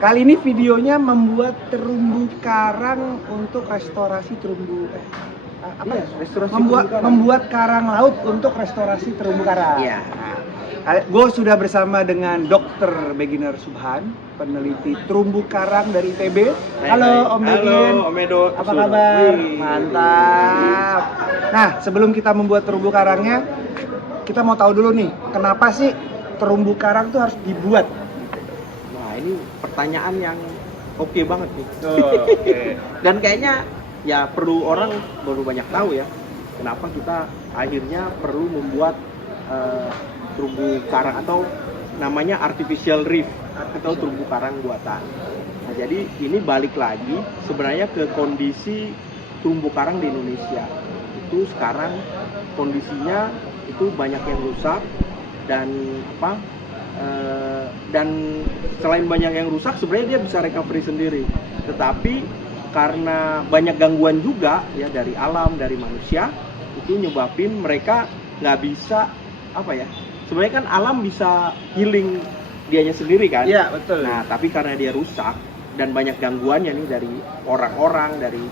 Kali ini videonya membuat terumbu karang untuk restorasi terumbu restorasi membuat karang laut untuk restorasi terumbu karang. Iya. Gue sudah bersama dengan Dr. Beginner Subhan, peneliti terumbu karang dari ITB. Halo Om Begin. Halo Om Edo. Apa kabar? Mantap. Nah, sebelum kita membuat terumbu karangnya, kita mau tahu dulu nih, kenapa sih terumbu karang tuh harus dibuat? Nah, ini pertanyaan yang oke banget nih. Okay. Dan kayaknya ya orang baru banyak tahu ya, kenapa kita akhirnya perlu membuat terumbu karang atau namanya artificial reef atau terumbu karang buatan. Nah, jadi ini balik lagi sebenarnya ke kondisi terumbu karang di Indonesia. Itu sekarang kondisinya itu banyak yang rusak dan dan selain banyak yang rusak sebenarnya dia bisa recovery sendiri. Tetapi karena banyak gangguan juga ya dari alam, dari manusia, itu nyebabin mereka nggak bisa sebenarnya kan alam bisa healing dianya sendiri kan. Iya, betul. Nah, tapi karena dia rusak dan banyak gangguannya nih dari orang-orang, dari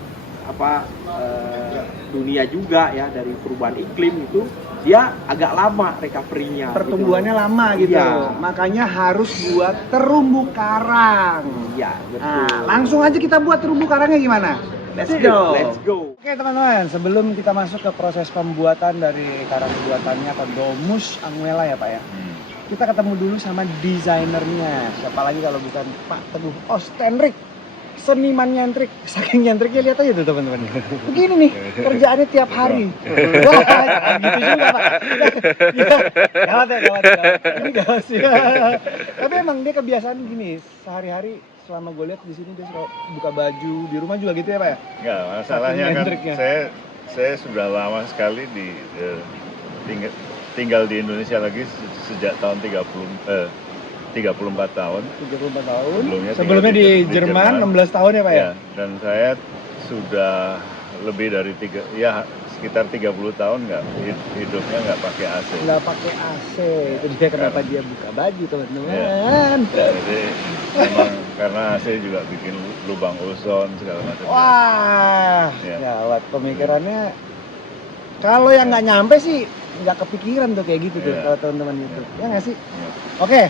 dunia juga ya, dari perubahan iklim itu, dia agak lama recovery-nya. Pertumbuhannya gitu. lama gitu. Iya. Makanya harus buat terumbu karang. Iya, betul. Nah, langsung aja kita buat terumbu karangnya gimana? Let's go. Let's go. Oke teman-teman, sebelum kita masuk ke proses pembuatan dari karang buatannya atau Domus Anguilla ya Pak ya, kita ketemu dulu sama desainernya. Siapa lagi kalau bukan Pak Teguh Ostenrik, seniman nyentrik. Saking nyentriknya lihat aja tuh teman-teman. Begini nih kerjaannya tiap hari. Wah, gitu juga Pak. Gawat ya. Ini gawat sih. Tapi emang dia kebiasaan gini, sehari-hari selama gue lihat di sini dia suka buka baju, di rumah juga gitu ya Pak ya? Enggak, masalahnya kan saya sudah lama sekali tinggal di Indonesia lagi sejak tahun 34 tahun. 34 tahun. Sebelumnya di Jerman 16 tahun ya Pak ya? Dan saya sudah lebih dari sekitar 30 tahun hidupnya nggak pakai AC. Nggak pakai AC, itu dia kenapa dia buka baju teman-teman. Ya. Jadi memang karena AC juga bikin lubang ozon segala macam. Wah, gawat pemikirannya. Kalau yang nggak nyampe sih nggak kepikiran tuh kayak gitu tuh kalau teman-teman YouTube. Ya nggak sih? Oke,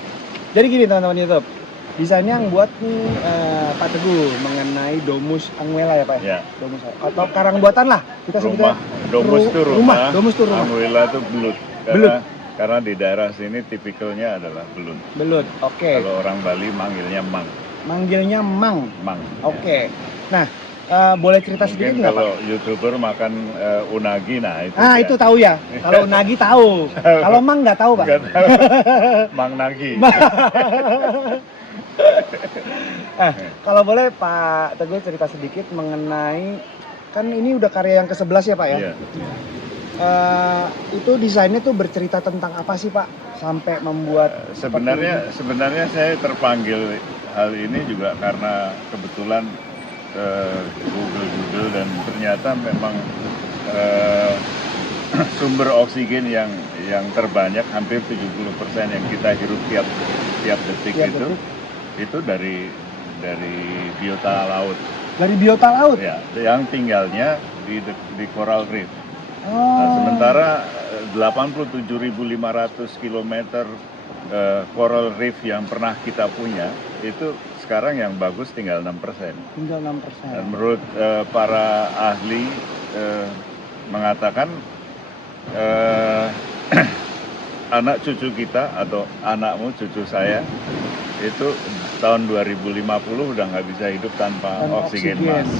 jadi gini teman-teman YouTube. Desainnya yang buat nih Pak Teguh mengenai Domus Anguilla ya Pak? Ya. Domus atau karang buatan lah kita sebutnya. Domus itu rumah. Domus itu rumah. Anguilla itu belut. Karena di daerah sini tipikalnya adalah belut. Belut, oke. Kalau orang Bali manggilnya mang. Manggilnya mang. Mang. Oke. Nah, boleh cerita sedikit nggak Pak? Kalau YouTuber makan unagi, nah itu. Ah, itu tahu ya. Kalau unagi tahu. Kalau mang nggak tahu Pak. Nggak tahu. Mang nagi. Kalau boleh Pak Teguh cerita sedikit mengenai, kan ini udah karya yang ke-11 ya Pak ya? Iya. Itu desainnya tuh bercerita tentang apa sih Pak? Sampai membuat sebenarnya saya terpanggil hal ini juga karena kebetulan Google dan ternyata memang sumber oksigen yang terbanyak, hampir 70% yang kita hirup tiap detik itu dari biota laut. Dari biota laut? Ya, yang tinggalnya di coral reef. Nah, sementara 87.500 km coral reef yang pernah kita punya itu sekarang yang bagus tinggal 6%. Tinggal 6%. Dan menurut para ahli mengatakan anak cucu kita atau anakmu cucu saya itu tahun 2050 udah nggak bisa hidup tanpa oksigen mas.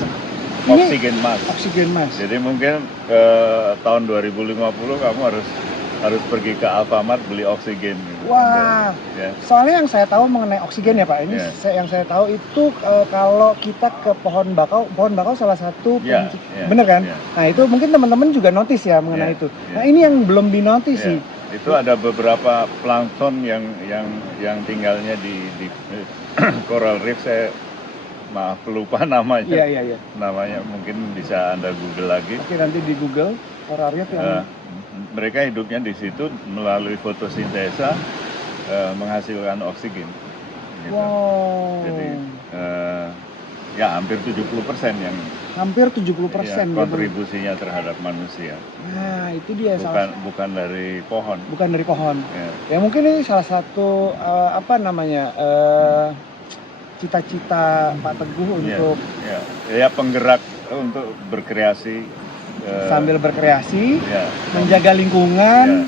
Oksigen mas. Jadi mungkin tahun 2050 kamu harus pergi ke Alfamart beli oksigen. Wah, ya. Soalnya yang saya tahu mengenai oksigen ya Pak, ini yang saya tahu itu kalau kita ke pohon bakau salah satu bener kan? Nah itu mungkin teman-teman juga notice ya mengenai itu. Nah ini yang belum dinotis sih. Itu ada beberapa plankton yang tinggalnya di coral reef. Saya maaf lupa namanya. Iya. Namanya mungkin bisa Anda Google lagi. Oke, nanti di Google coral reef yang mereka hidupnya di situ melalui fotosintesa menghasilkan oksigen. Gitu. Wow. Jadi ya hampir 70% yang Hampir 70% ya, ya, kontribusinya terhadap manusia. Nah, itu dia Bukan dari pohon. bukan dari pohon. Ya. Ya mungkin ini salah satu cita-cita Pak Teguh untuk ya penggerak untuk berkreasi sambil berkreasi, ya, menjaga lingkungan,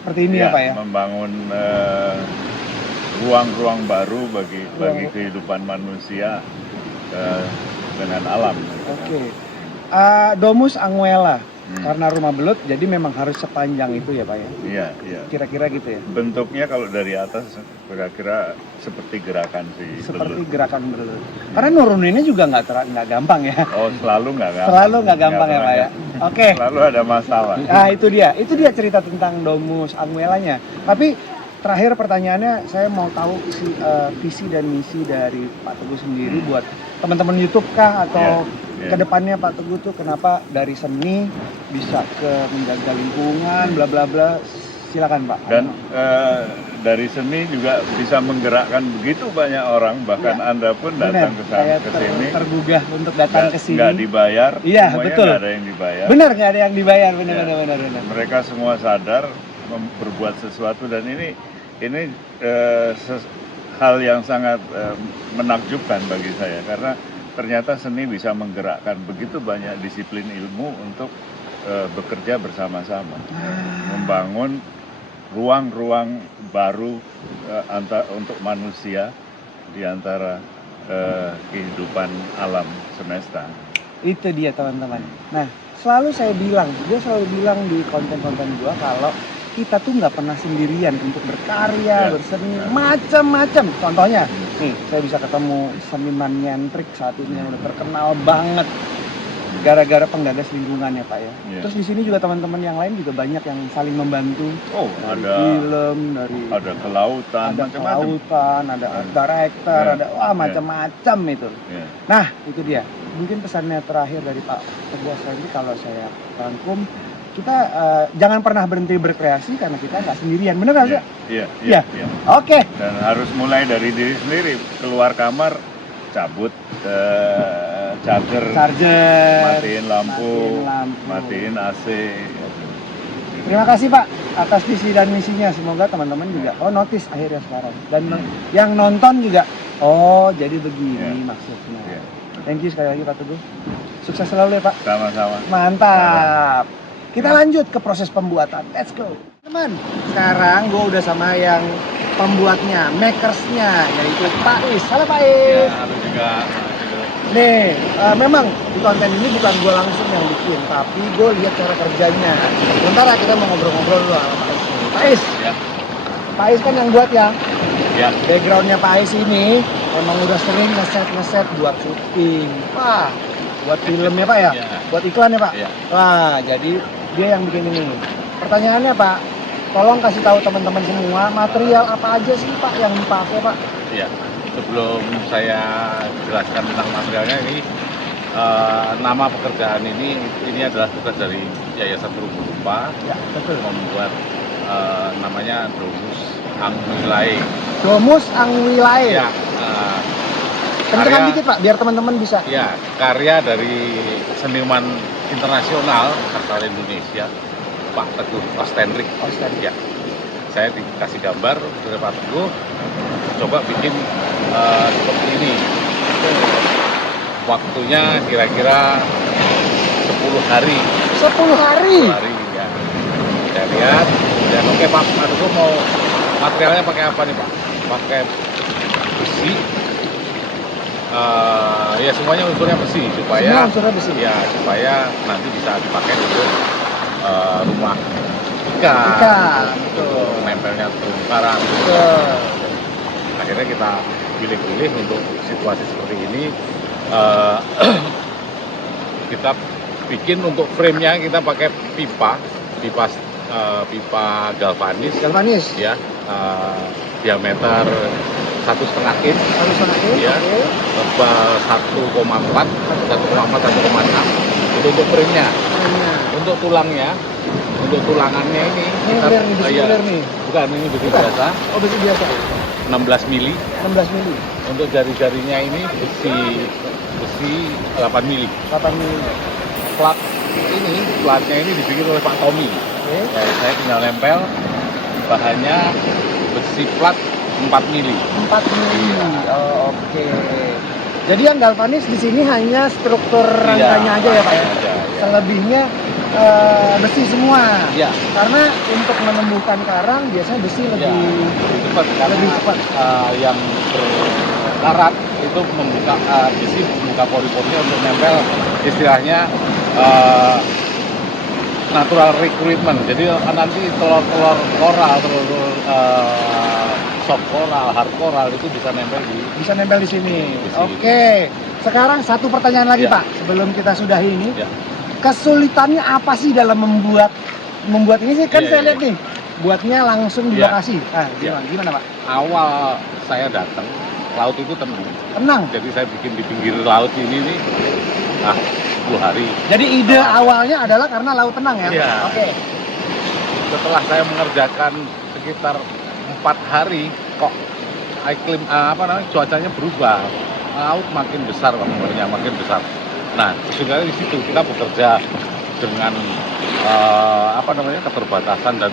seperti ini ya Pak ya. Membangun ruang-ruang baru bagi kehidupan manusia dengan alam. Oke. Domus Anguela. Karena rumah belut, jadi memang harus sepanjang itu ya Pak ya? Iya. Kira-kira gitu ya? Bentuknya kalau dari atas kira-kira seperti gerakan si Seperti belut. gerakan belut. Karena nuruninnya juga nggak gampang ya? Oh, selalu nggak gampang. Selalu nggak gampang ya Pak ya? Oke. Selalu ada masalah. Nah itu dia cerita tentang Domus Anguelanya. Tapi terakhir pertanyaannya, saya mau tahu visi dan misi dari Pak Teguh sendiri buat teman-teman YouTube kah atau kedepannya Pak Teguh tuh kenapa dari seni bisa ke menjaga lingkungan bla bla bla, silakan Pak. Dan dari seni juga bisa menggerakkan begitu banyak orang, bahkan Anda pun datang ke sini tergugah untuk datang ke sini, nggak dibayar. Iya betul, nggak ada yang dibayar. Benar, nggak ada yang dibayar, benar. Mereka semua sadar berbuat sesuatu, dan ini hal yang sangat menakjubkan bagi saya, karena ternyata seni bisa menggerakkan begitu banyak disiplin ilmu untuk bekerja bersama-sama, membangun ruang-ruang baru untuk manusia di antara kehidupan alam semesta. Itu dia teman-teman. Nah, selalu dia selalu bilang di konten-konten gua kalau kita tuh nggak pernah sendirian untuk berkarya, berseni, macam-macam. Contohnya, nih saya bisa ketemu seniman nyentrik saat ini yang udah terkenal banget gara-gara penggagas lingkungan ya Pak ya. Terus di sini juga teman-teman yang lain juga banyak yang saling membantu. Oh, ada film, ada kelautan, ada art director, ada macam-macam itu. Nah, itu dia. Mungkin pesannya terakhir dari Pak Teguh ini kalau saya rangkum, kita jangan pernah berhenti berkreasi karena kita nggak sendirian, bener nggak sih? Iya. Oke. Dan harus mulai dari diri sendiri, keluar kamar, cabut charger, matiin lampu, matiin AC. Terima kasih Pak atas visi dan misinya. Semoga teman-teman juga notice akhirnya sekarang, dan yang nonton juga jadi begini maksudnya. Thank you sekali lagi Pak Teguh. Sukses selalu ya Pak. Sama-sama. Mantap. Kita lanjut ke proses pembuatan. Let's go. Teman, sekarang gue udah sama yang pembuatnya, makersnya, yaitu Pak Is. Halo Pak Is. Ya, halo juga. Nih, memang di konten ini bukan gue langsung yang bikin, tapi gue lihat cara kerjanya. Sementara kita mau ngobrol-ngobrol dulu sama Pak Is. Pak Is. Ya. Pak Is kan yang buat ya. Ya. Backgroundnya Pak Is ini emang udah sering ngeset buat syuting. Wah, buat filmnya Pak ya? Buat iklan ya Pak? Ya. Wah, jadi dia yang bikin ini. Pertanyaannya Pak, tolong kasih tahu teman-teman semua material apa aja sih Pak yang dipakai Pak? Iya, sebelum saya jelaskan tentang materialnya ini, nama pekerjaan ini adalah tugas dari Yayasan Terumbu Rupa. Ya, betul. Membuat namanya Domus Anguilai. Domus Anguilai. Ya. Kencengkan dikit Pak, biar teman-teman bisa. Ya, karya dari seniman internasional asal Indonesia, Pak Teguh Ostendrik. Ya, saya dikasih gambar dari Pak Teguh, coba bikin seperti ini. Waktunya kira-kira 10 hari. 10 hari? 10 hari, ya. Saya lihat, dan oke Pak Teguh mau materialnya pakai apa nih Pak? Pakai besi. Ya semuanya unsurnya besi supaya supaya nanti bisa dipakai untuk rumah ikan, untuk nempelnya terumbu karang. Akhirnya kita pilih-pilih untuk situasi seperti ini. Kita bikin untuk frame-nya kita pakai pipa galvanis ya, diameter 1,5 in, ya, tebal 1,4, 1,6. Itu untuk frame-nya. Untuk tulangannya ini kita, nih. bukan, ini besi biasa. Oh, besi biasa. 16 mili. 16 mili. Untuk jari-jarinya ini besi 8 mili. 8 mili. Platnya ini dibikin oleh Pak Tommy. Oke. Saya tinggal nempel, bahannya besi plat 4 mili. 4 mili. Iya. Oh, oke. Jadi yang galvanis di sini hanya struktur rangkanya aja ya Pak ya? Aja, ya. Selebihnya besi semua. Iya. Karena untuk menumbuhkan karang biasanya besi lebih cepat karena lebih cepat. yang berkarat itu membuka besi membuka pori-porinya untuk nempel, istilahnya natural recruitment. Jadi nanti telur-telur koral, telur soft coral, hard coral itu bisa nempel di sini. Di sini. Oke. Sekarang satu pertanyaan lagi Ya. Pak, sebelum kita sudahi ini. Ya. Kesulitannya apa sih dalam membuat ini sih kan Iya, saya iya. lihat nih, buatnya langsung di Ya. lokasi. Nah, Ya. gimana Pak? Awal saya datang, laut itu tenang. Tenang. Jadi saya bikin di pinggir laut ini nih, 10 hari. Jadi ide awalnya adalah karena laut tenang ya? Iya. Oke. Setelah saya mengerjakan sekitar 4 hari, kok iklim cuacanya berubah, laut makin besar, makin besar. Nah, sebenarnya di situ kita bekerja dengan keterbatasan dan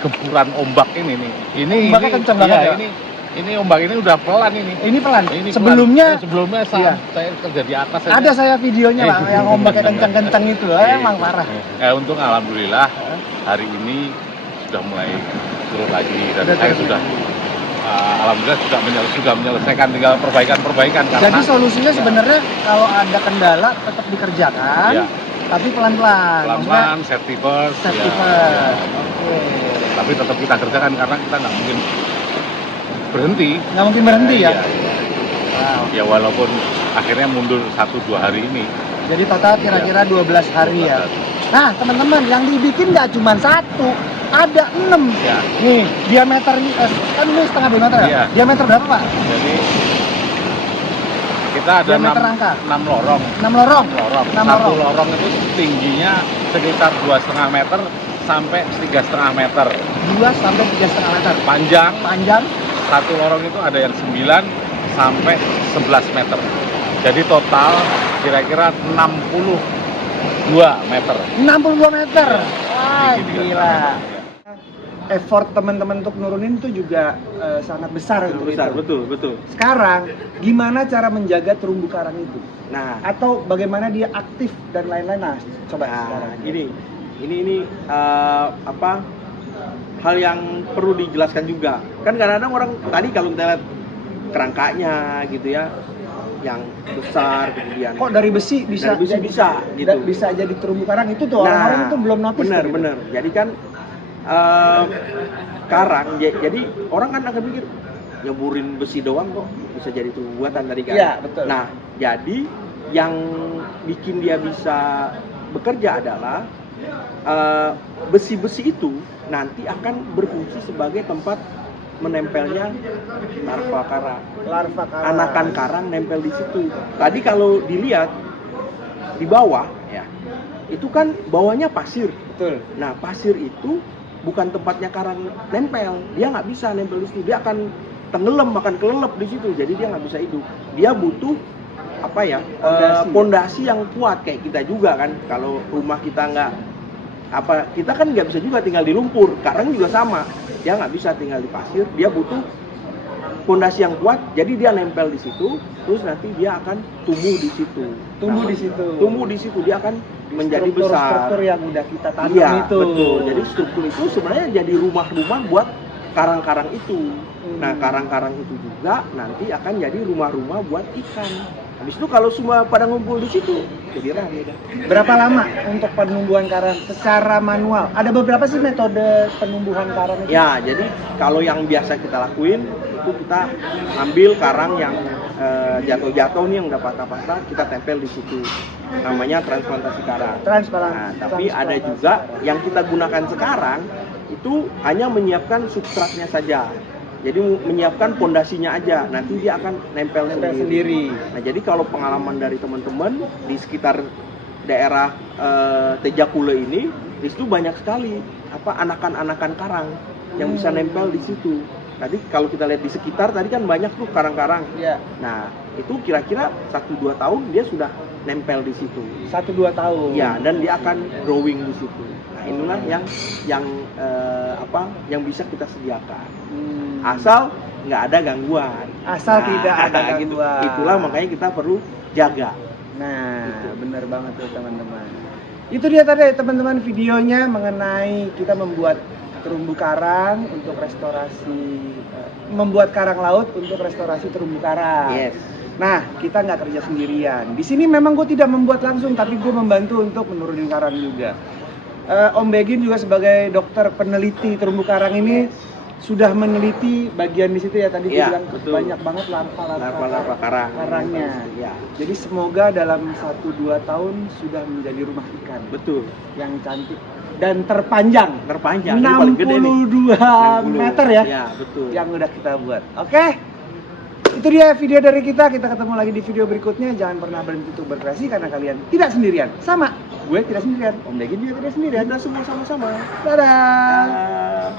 gempuran ombak ini nih. Ombaknya kencang banget ya? Ini ombak ini udah pelan ini. Ini pelan. Ini Sebelumnya sebelumnya iya. saya kerja di atas aja. ada saya videonya Pak yang ombaknya kencang-kencang itu. Emang parah. Untung alhamdulillah hari ini sudah mulai turun lagi dan saya sudah alhamdulillah sudah menyelesaikan, tinggal perbaikan. Jadi solusinya sebenarnya kalau ada kendala tetap dikerjakan, ya, tapi pelan-pelan. pelan-pelan, safety first. Safety Ya, first. ya. Oke. Tapi tetap kita kerjakan karena kita nggak mungkin berhenti. Nggak mungkin berhenti ya? Iya. Wow. Ya walaupun akhirnya mundur 1-2 hari ini. Jadi total kira-kira 12 hari ya. Nah teman-teman, yang dibikin nggak cuma 1, ada 6. Ya. Nih diameter kan ini setengah diameter ya? Iya. Diameter berapa Pak? Jadi kita ada Diameter rangka? 6 lorong. 6 lorong? 6 lorong. 6 Satu lorong. lorong itu tingginya sekitar 2,5 meter sampai 3,5 meter. 2 sampai 3,5 meter. Panjang Panjang? satu lorong itu ada yang 9 sampai 11 meter. Jadi total kira-kira 62 meter. 62 meter? Ya. Wah Tinggi 3,5 gila. meter. Effort teman-teman untuk nurunin itu juga sangat besar untuk Besar, itu. betul. Sekarang gimana cara menjaga terumbu karang itu? Nah, Atau bagaimana dia aktif dan lain-lain? Nah, coba sekarang. ini hal yang perlu dijelaskan juga. Kan kadang-kadang orang tadi kalau kita lihat kerangkanya gitu ya, yang besar kemudian. Kok dari besi bisa? Dari besi bisa, gitu. Bisa jadi terumbu karang itu tuh orang-orang itu belum notice. tuh, gitu. Bener. Jadi kan karang, jadi orang kan akan mikir nyeburin besi doang kok bisa jadi terumbu buatan tadi kan. Iya, betul. Nah, jadi yang bikin dia bisa bekerja adalah besi-besi itu nanti akan berfungsi sebagai tempat menempelnya larva karang. Larva karang. Anakan karang nempel di situ. Tadi kalau dilihat di bawah ya, itu kan bawahnya pasir. Betul. Nah, pasir itu bukan tempatnya karang nempel. Dia nggak bisa nempel di situ. Dia akan tenggelam, akan kelelep di situ. Jadi dia nggak bisa hidup. Dia butuh pondasi yang kuat kayak kita juga kan. Kalau rumah kita kita kan nggak bisa juga tinggal di lumpur. Karang juga sama. Dia nggak bisa tinggal di pasir. Dia butuh pondasi yang kuat. Jadi dia nempel di situ. Terus nanti dia akan tumbuh di situ. Tumbuh di situ. Dia akan menjadi besar. Struktur yang udah kita tanam Iya, itu. betul. Jadi struktur itu sebenarnya jadi rumah-rumah buat karang-karang itu. Nah, karang-karang itu juga nanti akan jadi rumah-rumah buat ikan. Habis itu kalau semua pada ngumpul di situ, jadi rame dah. Berapa lama untuk penumbuhan karang secara manual? Ada beberapa sih metode penumbuhan karang itu. Ya, jadi kalau yang biasa kita lakuin itu kita ambil karang yang jatuh-jatuh nih, yang udah patah-patah, kita tempel di situ. Namanya transplantasi karang. Nah, tapi ada juga yang kita gunakan sekarang itu hanya menyiapkan substratnya saja. Jadi menyiapkan pondasinya aja, nanti dia akan nempel sendiri. Nah, jadi kalau pengalaman dari teman-teman di sekitar daerah Tejakule ini, di situ banyak sekali anakan-anakan karang yang bisa nempel di situ. Nanti kalau kita lihat di sekitar tadi kan banyak tuh karang-karang. Iya. Nah, itu kira-kira 1-2 tahun dia sudah nempel di situ. 1-2 tahun. Ya, dan dia akan growing di situ. Nah, inilah yang yang bisa kita sediakan. Asal nggak ada gangguan. Asal tidak ada gitu. gangguan. Itulah makanya kita perlu jaga. Nah, Gitu. benar banget tuh teman-teman. Itu dia tadi teman-teman videonya mengenai kita membuat terumbu karang untuk restorasi, membuat karang laut untuk restorasi terumbu karang. Yes. Nah, kita nggak kerja sendirian. Di sini memang gue tidak membuat langsung, tapi gue membantu untuk menurunin karang juga. Om Begin juga sebagai dokter peneliti terumbu karang ini sudah meneliti bagian di situ ya tadi gue Iya, bilang betul. banyak banget larva-larva karangnya. Ya, Jadi semoga dalam 1-2 tahun sudah menjadi rumah ikan betul. yang cantik dan terpanjang. Terpanjang. Ini paling gede nih. 62 meter ya, Ya, betul. yang udah kita buat. Oke, itu dia video dari kita. Kita ketemu lagi di video berikutnya. Jangan pernah berhenti untuk berkreasi karena kalian tidak sendirian. Sama, gue tidak sendirian. Om Begin juga tidak sendirian. Kita semua sama-sama. Dadah. Ah.